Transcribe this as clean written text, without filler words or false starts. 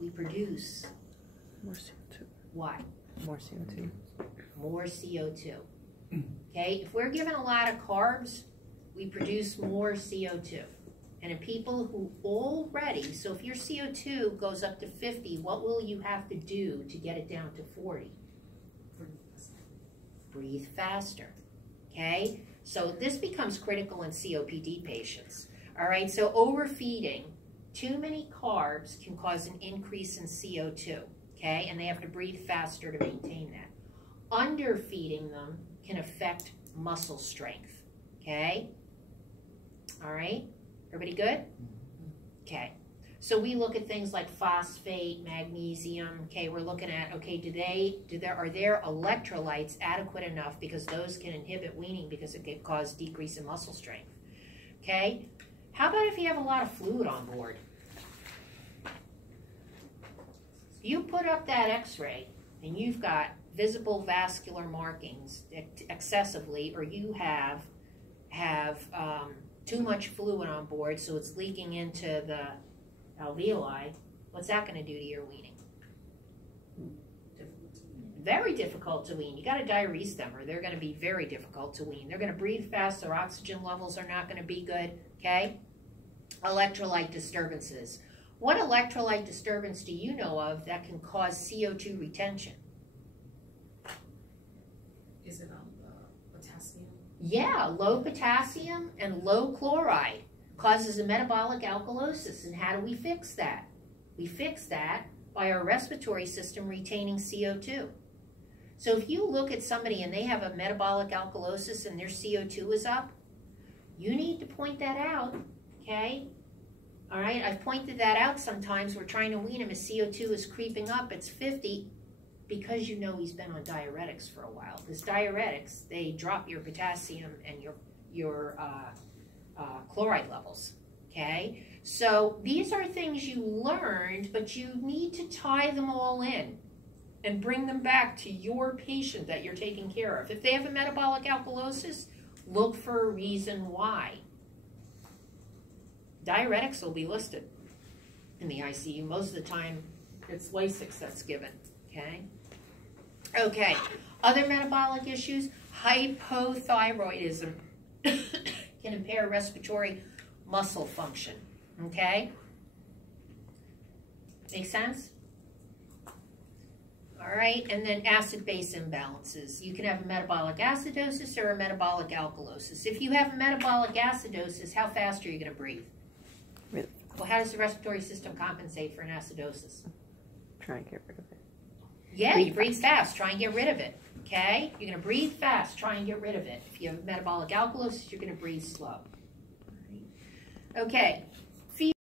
we produce More CO2. what? More CO2. More CO2. Okay, if we're given a lot of carbs, we produce more CO2. And in people who already, so if your CO2 goes up to 50, what will you have to do to get it down to 40? Breathe faster. Okay, so this becomes critical in COPD patients. All right, so overfeeding, too many carbs can cause an increase in CO2. Okay, and they have to breathe faster to maintain that. Underfeeding them can affect muscle strength. Okay, all right. Everybody good? Okay. So we look at things like phosphate, magnesium. Okay, we're looking at, okay, are their electrolytes adequate enough, because those can inhibit weaning because it can cause decrease in muscle strength. Okay. How about if you have a lot of fluid on board? You put up that X-ray and you've got visible vascular markings excessively, or you have too much fluid on board, so it's leaking into the alveoli, what's that going to do to your weaning? Very difficult to wean. You got to diurese them, or they're going to be very difficult to wean. They're going to breathe fast. Their oxygen levels are not going to be good. Okay? Electrolyte disturbances. What electrolyte disturbance do you know of that can cause CO2 retention? Is it potassium? Yeah, low potassium and low chloride causes a metabolic alkalosis. And how do we fix that? We fix that by our respiratory system retaining CO2. So if you look at somebody and they have a metabolic alkalosis and their CO2 is up, you need to point that out, okay? All right, I've pointed that out sometimes. We're trying to wean him. His CO2 is creeping up. It's 50. Because you know he's been on diuretics for a while. Because diuretics, they drop your potassium and your chloride levels, okay? So these are things you learned, but you need to tie them all in and bring them back to your patient that you're taking care of. If they have a metabolic alkalosis, look for a reason why. Diuretics will be listed in the ICU. Most of the time, it's Lasix that's given. Okay. Okay. Other metabolic issues, hypothyroidism can impair respiratory muscle function. Okay. Make sense? All right. And then acid-base imbalances. You can have a metabolic acidosis or a metabolic alkalosis. If you have a metabolic acidosis, how fast are you going to breathe? Really? Well, how does the respiratory system compensate for an acidosis? Try and get rid of it. Yeah, you breathe fast. Try and get rid of it. Okay? You're going to breathe fast. Try and get rid of it. If you have metabolic alkalosis, you're going to breathe slow. Okay.